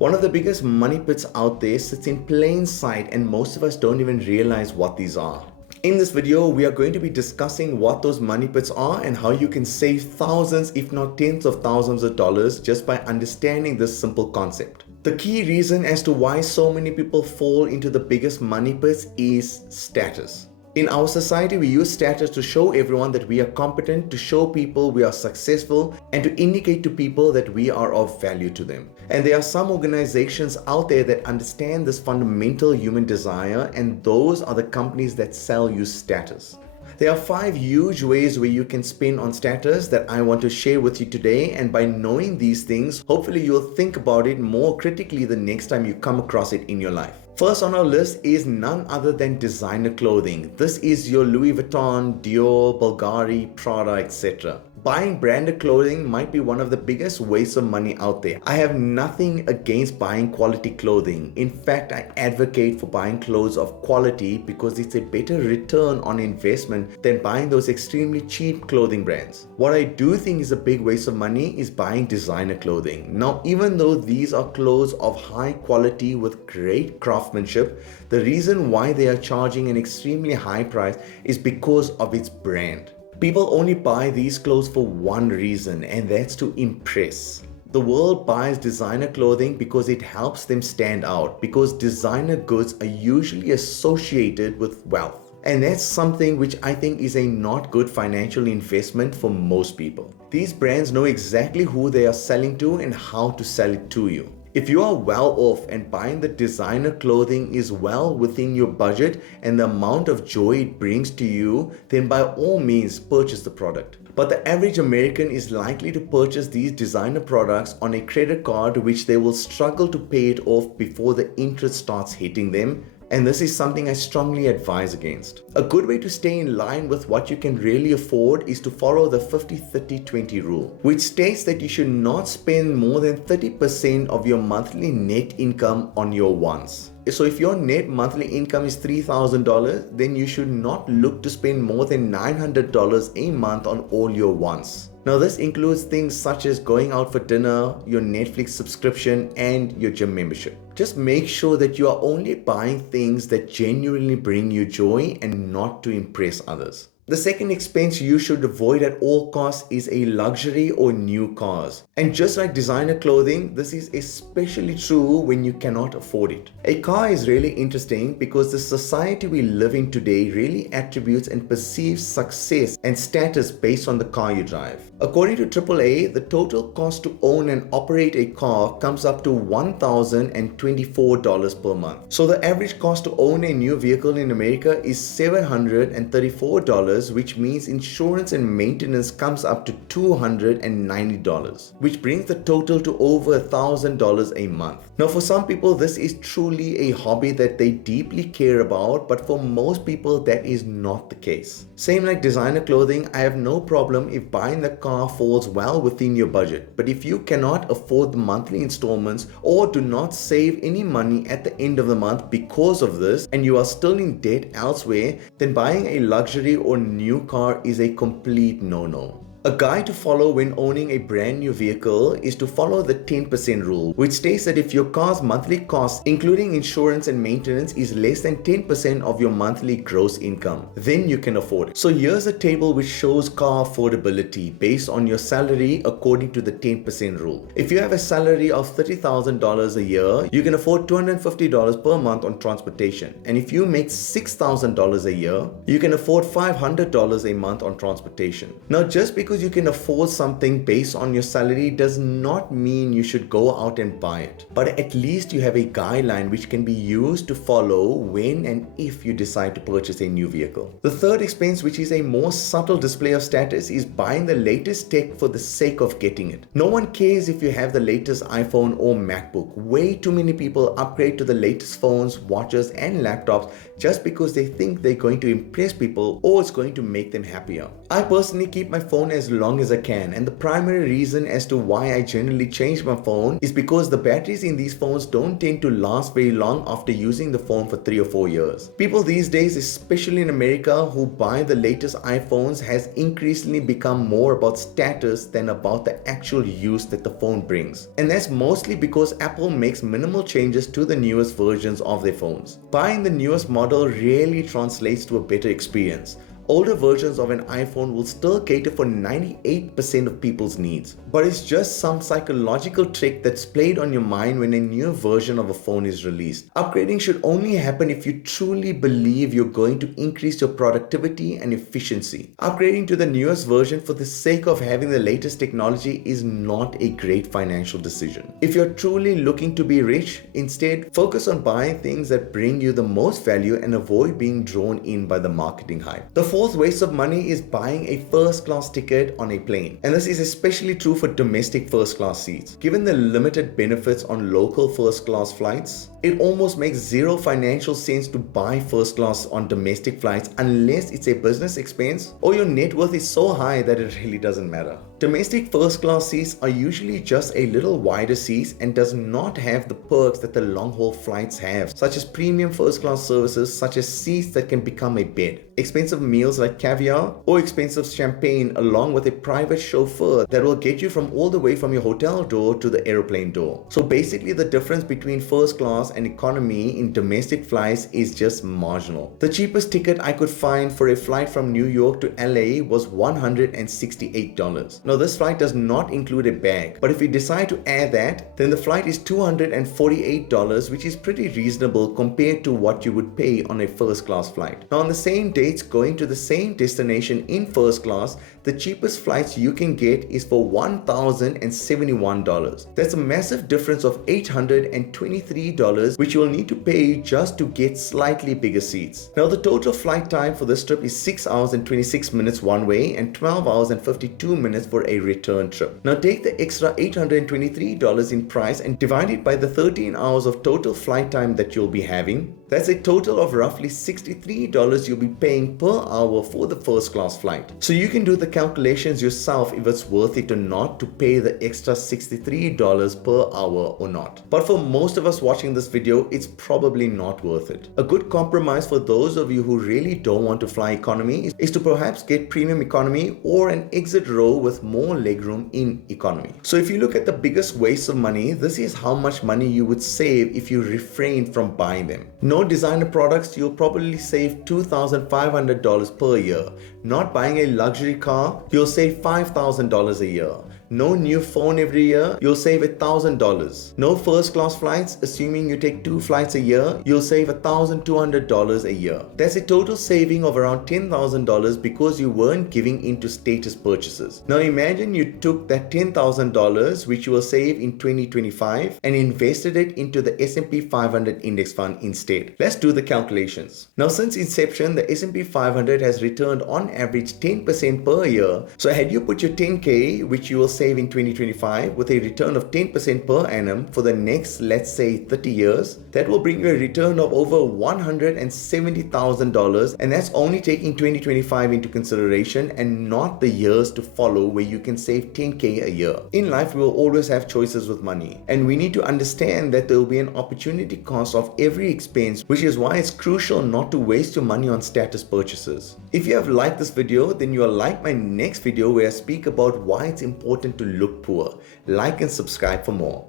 One of the biggest money pits out there sits in plain sight, and most of us don't even realize what these are. In this video, we are going to be discussing what those money pits are and how you can save thousands, if not tens of thousands of dollars just by understanding this simple concept. The key reason as to why so many people fall into the biggest money pits is status. In our society, we use status to show everyone that we are competent, to show people we are successful, and to indicate to people that we are of value to them. And there are some organizations out there that understand this fundamental human desire, and those are the companies that sell you status. There are 5 huge ways where you can spend on status that I want to share with you today, and by knowing these things, hopefully you'll think about it more critically the next time you come across it in your life. First on our list is none other than designer clothing. This is your Louis Vuitton, Dior, Bulgari, Prada, etc. Buying branded clothing might be one of the biggest wastes of money out there. I have nothing against buying quality clothing. In fact, I advocate for buying clothes of quality because it's a better return on investment than buying those extremely cheap clothing brands. What I do think is a big waste of money is buying designer clothing. Now, even though these are clothes of high quality with great craftsmanship, the reason why they are charging an extremely high price is because of its brand. People only buy these clothes for one reason, and that's to impress. The world buys designer clothing because it helps them stand out, because designer goods are usually associated with wealth. And that's something which I think is a not good financial investment for most people. These brands know exactly who they are selling to and how to sell it to you. If you are well off and buying the designer clothing is well within your budget and the amount of joy it brings to you, then by all means purchase the product. But the average American is likely to purchase these designer products on a credit card which they will struggle to pay it off before the interest starts hitting them. And this is something I strongly advise against. A good way to stay in line with what you can really afford is to follow the 50-30-20 rule, which states that you should not spend more than 30% of your monthly net income on your wants. So if your net monthly income is $3,000, then you should not look to spend more than $900 a month on all your wants. Now this includes things such as going out for dinner, your Netflix subscription, and your gym membership. Just make sure that you are only buying things that genuinely bring you joy and not to impress others. The second expense you should avoid at all costs is a luxury or new cars. And just like designer clothing, this is especially true when you cannot afford it. A car is really interesting because the society we live in today really attributes and perceives success and status based on the car you drive. According to AAA, the total cost to own and operate a car comes up to $1,024 per month. So the average cost to own a new vehicle in America is $734, which means insurance and maintenance comes up to $290, which brings the total to over $1,000 a month. Now for some people this is truly a hobby that they deeply care about, but for most people that is not the case. Same like designer clothing, I have no problem if buying the car falls well within your budget, but if you cannot afford the monthly installments or do not save any money at the end of the month because of this and you are still in debt elsewhere, then buying a luxury or new car is a complete no-no. A guide to follow when owning a brand new vehicle is to follow the 10% rule, which states that if your car's monthly cost, including insurance and maintenance, is less than 10% of your monthly gross income, then you can afford it. So here's a table which shows car affordability based on your salary according to the 10% rule. If you have a salary of $30,000 a year, you can afford $250 per month on transportation. And if you make $6,000 a year, you can afford $500 a month on transportation. Now just because you can afford something based on your salary does not mean you should go out and buy it. But at least you have a guideline which can be used to follow when and if you decide to purchase a new vehicle. The third expense, which is a more subtle display of status, is buying the latest tech for the sake of getting it. No one cares if you have the latest iPhone or MacBook. Way too many people upgrade to the latest phones, watches, and laptops just because they think they're going to impress people or it's going to make them happier. I personally keep my phone as as long as I can, and the primary reason as to why I generally change my phone is because the batteries in these phones don't tend to last very long after using the phone for 3 or 4 years. People these days, especially in America, who buy the latest iPhones has increasingly become more about status than about the actual use that the phone brings. And that's mostly because Apple makes minimal changes to the newest versions of their phones. Buying the newest model rarely translates to a better experience. Older versions of an iPhone will still cater for 98% of people's needs. But it's just some psychological trick that's played on your mind when a new version of a phone is released. Upgrading should only happen if you truly believe you're going to increase your productivity and efficiency. Upgrading to the newest version for the sake of having the latest technology is not a great financial decision. If you're truly looking to be rich, instead focus on buying things that bring you the most value and avoid being drawn in by the marketing hype. The fourth waste of money is buying a first-class ticket on a plane. And this is especially true for domestic first-class seats. Given the limited benefits on local first-class flights, it almost makes zero financial sense to buy first class on domestic flights unless it's a business expense or your net worth is so high that it really doesn't matter. Domestic first class seats are usually just a little wider seats and does not have the perks that the long haul flights have, such as premium first class services such as seats that can become a bed, expensive meals like caviar, or expensive champagne along with a private chauffeur that will get you from all the way from your hotel door to the airplane door. So basically the difference between first class and economy in domestic flights is just marginal. The cheapest ticket I could find for a flight from New York to LA was $168. Now this flight does not include a bag, but if you decide to add that, then the flight is $248, which is pretty reasonable compared to what you would pay on a first class flight. Now on the same dates going to the same destination in first class, the cheapest flights you can get is for $1,071. That's a massive difference of $823, which you'll need to pay just to get slightly bigger seats. Now the total flight time for this trip is 6 hours and 26 minutes one way and 12 hours and 52 minutes for a return trip. Now take the extra $823 in price and divide it by the 13 hours of total flight time that you'll be having. That's a total of roughly $63 you'll be paying per hour for the first class flight. So you can do the calculations yourself if it's worth it or not to pay the extra $63 per hour or not. But for most of us watching this video, it's probably not worth it. A good compromise for those of you who really don't want to fly economy is to perhaps get premium economy or an exit row with more legroom in economy. So if you look at the biggest waste of money, this is how much money you would save if you refrain from buying them. No designer products, you'll probably save $2,500 per year. Not buying a luxury car, you'll save $5,000 a year. No new phone every year, you'll save $1,000. No first class flights, assuming you take 2 flights a year, you'll save $1,200 a year. That's a total saving of around $10,000 because you weren't giving into status purchases. Now imagine you took that $10,000 which you will save in 2025 and invested it into the S&P 500 index fund instead. Let's do the calculations. Now since inception, the S&P 500 has returned on average 10% per year. So had you put your 10K, which you will save in 2025 with a return of 10% per annum for the next, let's say 30 years, that will bring you a return of over $170,000, and that's only taking 2025 into consideration and not the years to follow where you can save 10K a year. In life, we will always have choices with money, and we need to understand that there will be an opportunity cost of every expense, which is why it's crucial not to waste your money on status purchases. If you have liked this video, then you will like my next video where I speak about why it's important to look poor. Like and subscribe for more.